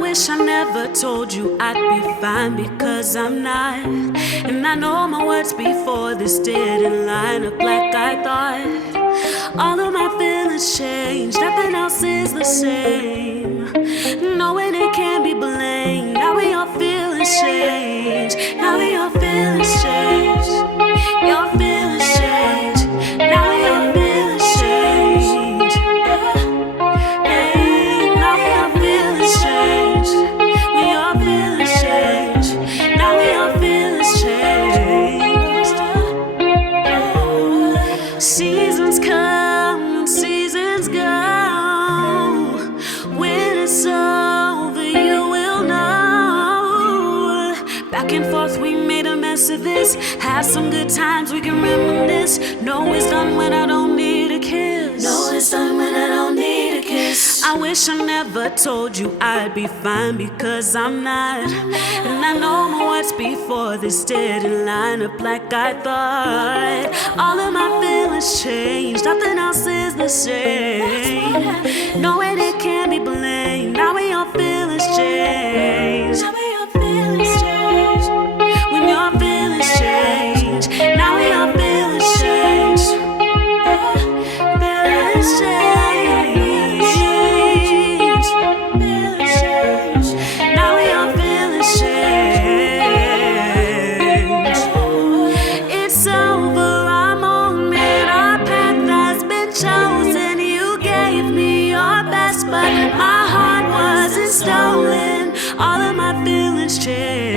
wish I never told you I'd be fine, because I'm not. And I know my words before this didn't line up like I thought. All of my feelings changed, nothing else is the same. Knowing it can't be blamed, now we all feelings change. Now we all feelings change. Your feelings change. Now we all feelings change. Hey, now we all feelings change. We all feelings change. Now we all feelings change. Seasons come and seasons go. When it's over, you will know. Back and forth, we made a mess of this. Had some good times, we can reminisce. No, it's done when I don't need a kiss. No, it's done when I don't need a kiss. I wish I never told you I'd be fine, because I'm not. And I know my words before this didn't line up like I thought. All of my feelings changed, nothing else is the same. Knowing it can't be blamed, now we all feelings change. Now we all feelings change. When your feelings change, now we all feelings change. Feelings change. Feelings change. Now we all feelings change. It's over, I'm on it. Our path has been chosen. You gave me your best, but my heart wasn't stolen. All of my feelings change.